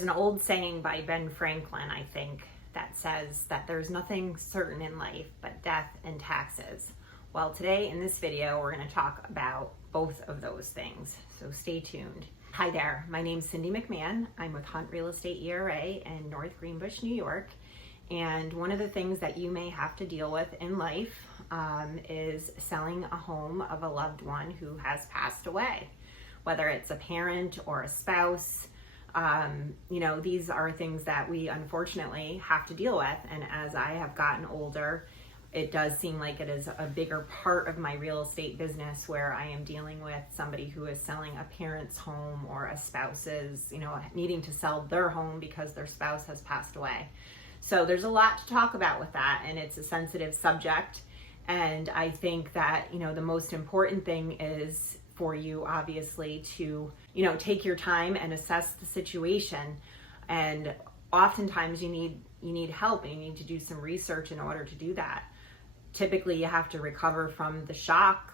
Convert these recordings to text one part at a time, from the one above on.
There's an old saying by Ben Franklin, I think, that says that there's nothing certain in life but death and taxes. Well, today in this video, we're going to talk about both of those things, so stay tuned. Hi there, my name's Cindy McMahon. I'm with Hunt Real Estate ERA in North Greenbush, New York. And one of the things that you may have to deal with in life is selling a home of a loved one who has passed away, whether it's a parent or a spouse. These are things that we unfortunately have to deal with. And as I have gotten older, it does seem like it is a bigger part of my real estate business where I am dealing with somebody who is selling a parent's home or a spouse's, needing to sell their home because their spouse has passed away. So there's a lot to talk about with that, and it's a sensitive subject. And I think that, the most important thing is for you, obviously, to, take your time and assess the situation. And oftentimes you need help, and you need to do some research in order to do that. Typically, you have to recover from the shock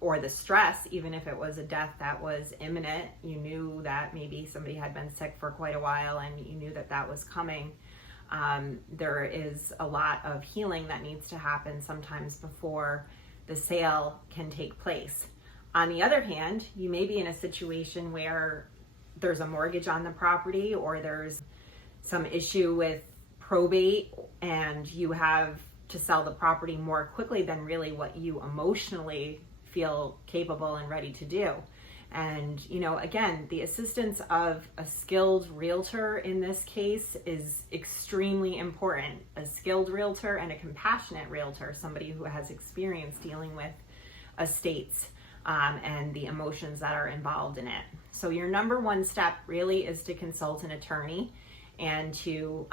or the stress, even if it was a death that was imminent. You knew that maybe somebody had been sick for quite a while and you knew that that was coming. There is a lot of healing that needs to happen sometimes before the sale can take place. On the other hand, you may be in a situation where there's a mortgage on the property, or there's some issue with probate, and you have to sell the property more quickly than really what you emotionally feel capable and ready to do. And, again, the assistance of a skilled realtor in this case is extremely important. A skilled realtor and a compassionate realtor, somebody who has experience dealing with estates and the emotions that are involved in it. So your number one step really is to consult an attorney and to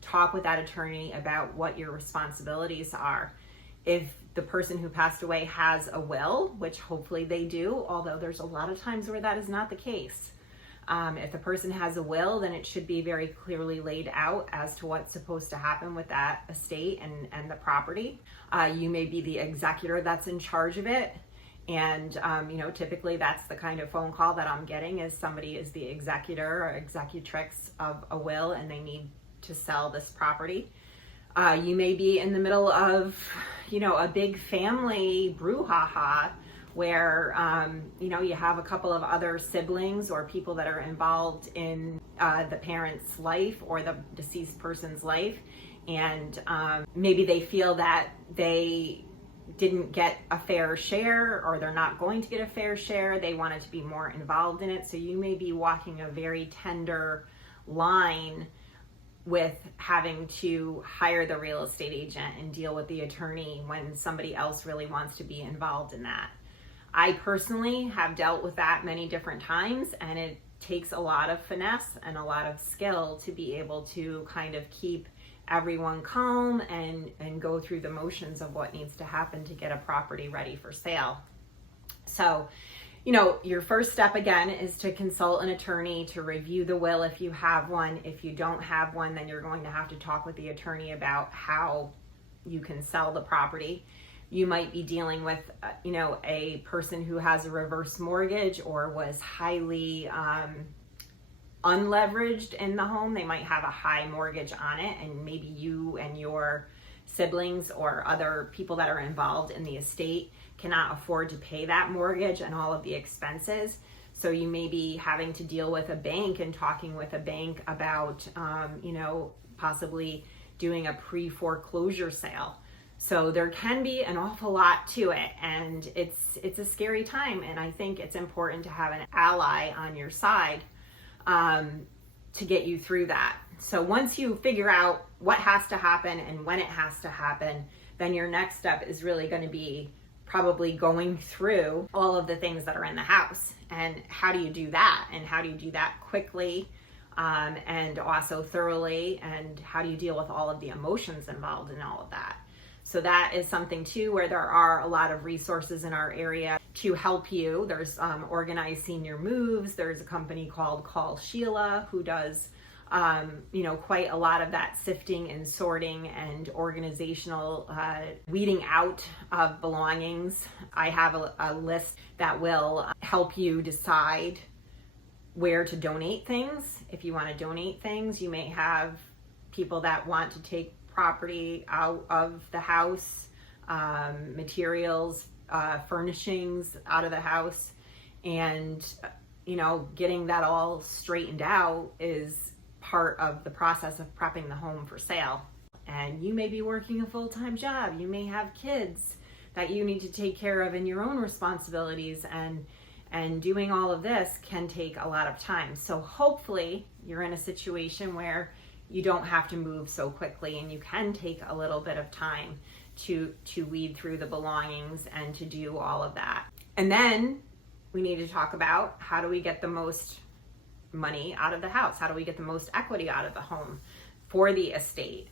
talk with that attorney about what your responsibilities are. If the person who passed away has a will, which hopefully they do, although there's a lot of times where that is not the case. If the person has a will, then it should be very clearly laid out as to what's supposed to happen with that estate and the property. You may be the executor that's in charge of it. And, typically that's the kind of phone call that I'm getting, is somebody is the executor or executrix of a will and they need to sell this property. You may be in the middle of, a big family brouhaha where, you have a couple of other siblings or people that are involved in the parent's life or the deceased person's life. And maybe they feel that they didn't get a fair share, or they're not going to get a fair share. They wanted to be more involved in it. So you may be walking a very tender line with having to hire the real estate agent and deal with the attorney when somebody else really wants to be involved in that. I personally have dealt with that many different times, and it takes a lot of finesse and a lot of skill to be able to kind of keep everyone calm and go through the motions of what needs to happen to get a property ready for sale. So, your first step again is to consult an attorney to review the will if you have one. If you don't have one, then you're going to have to talk with the attorney about how you can sell the property. You might be dealing with, a person who has a reverse mortgage or was highly unleveraged in the home. They might have a high mortgage on it, and maybe you and your siblings or other people that are involved in the estate cannot afford to pay that mortgage and all of the expenses. So you may be having to deal with a bank and talking with a bank about, possibly doing a pre-foreclosure sale. So there can be an awful lot to it, and it's a scary time. And I think it's important to have an ally on your side to get you through that. So once you figure out what has to happen and when it has to happen, then your next step is really going to be probably going through all of the things that are in the house. And how do you do that? And how do you do that quickly and also thoroughly? And how do you deal with all of the emotions involved in all of that? So that is something too where there are a lot of resources in our area to help you. There's Organized Senior Moves. There's a company called Call Sheila who does quite a lot of that sifting and sorting and organizational weeding out of belongings. I have a list that will help you decide where to donate things. If you want to donate things, you may have people that want to take property out of the house, materials, furnishings out of the house, and getting that all straightened out is part of the process of prepping the home for sale. And you may be working a full-time job, you may have kids that you need to take care of in your own responsibilities, and doing all of this can take a lot of time. So hopefully you're in a situation where you don't have to move so quickly, and you can take a little bit of time to weed through the belongings and to do all of that. And then we need to talk about, how do we get the most money out of the house? How do we get the most equity out of the home for the estate?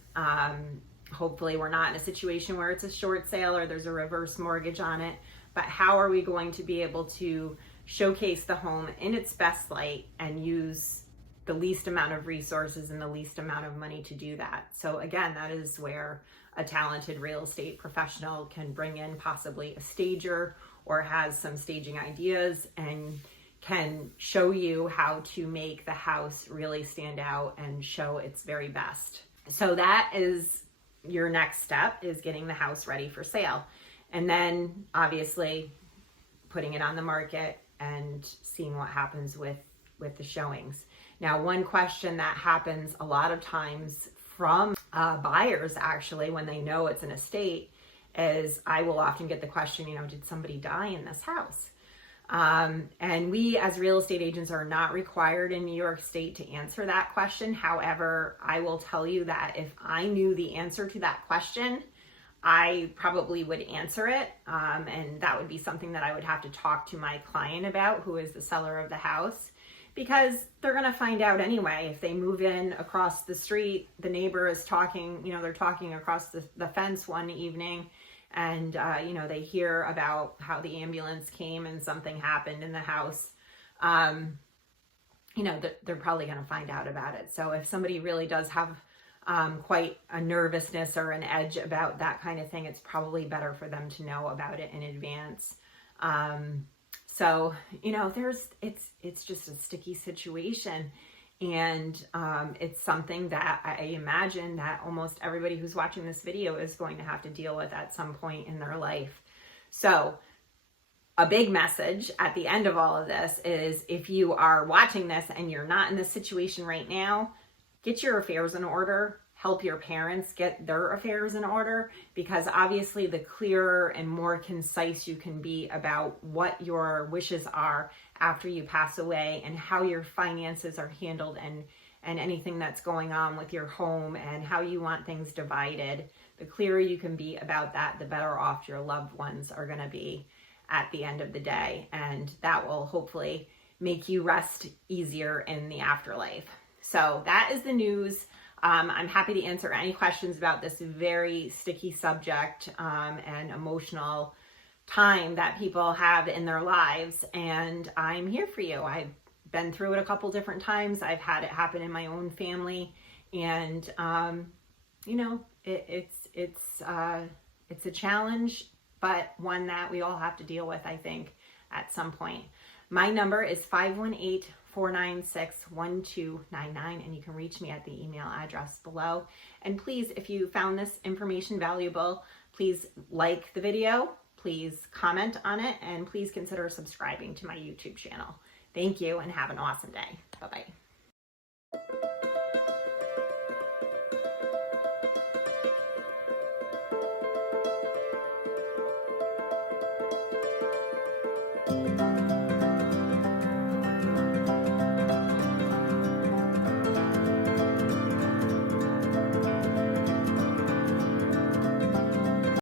Hopefully we're not in a situation where it's a short sale or there's a reverse mortgage on it, but how are we going to be able to showcase the home in its best light and use the least amount of resources and the least amount of money to do that? So again, that is where a talented real estate professional can bring in possibly a stager or has some staging ideas and can show you how to make the house really stand out and show its very best. So that is your next step, is getting the house ready for sale. And then obviously putting it on the market and seeing what happens with the showings. Now, one question that happens a lot of times from buyers, actually, when they know it's an estate, is I will often get the question, did somebody die in this house? And we as real estate agents are not required in New York State to answer that question. However, I will tell you that if I knew the answer to that question, I probably would answer it. And that would be something that I would have to talk to my client about, who is the seller of the house, because they're going to find out anyway. If they move in across the street, the neighbor is talking, they're talking across the fence one evening, and they hear about how the ambulance came and something happened in the house. They're probably going to find out about it. So if somebody really does have quite a nervousness or an edge about that kind of thing, it's probably better for them to know about it in advance. So it's just a sticky situation. And it's something that I imagine that almost everybody who's watching this video is going to have to deal with at some point in their life. So a big message at the end of all of this is, if you are watching this and you're not in this situation right now, get your affairs in order. Help your parents get their affairs in order, because obviously the clearer and more concise you can be about what your wishes are after you pass away and how your finances are handled and anything that's going on with your home and how you want things divided, the clearer you can be about that, the better off your loved ones are going to be at the end of the day. And that will hopefully make you rest easier in the afterlife. So that is the news. I'm happy to answer any questions about this very sticky subject and emotional time that people have in their lives. And I'm here for you. I've been through it a couple different times. I've had it happen in my own family. And, it's a challenge, but one that we all have to deal with, I think, at some point. My number is 518-496-1299, and you can reach me at the email address below. And please, if you found this information valuable, please like the video, please comment on it, and please consider subscribing to my YouTube channel. Thank you, and have an awesome day. Bye-bye.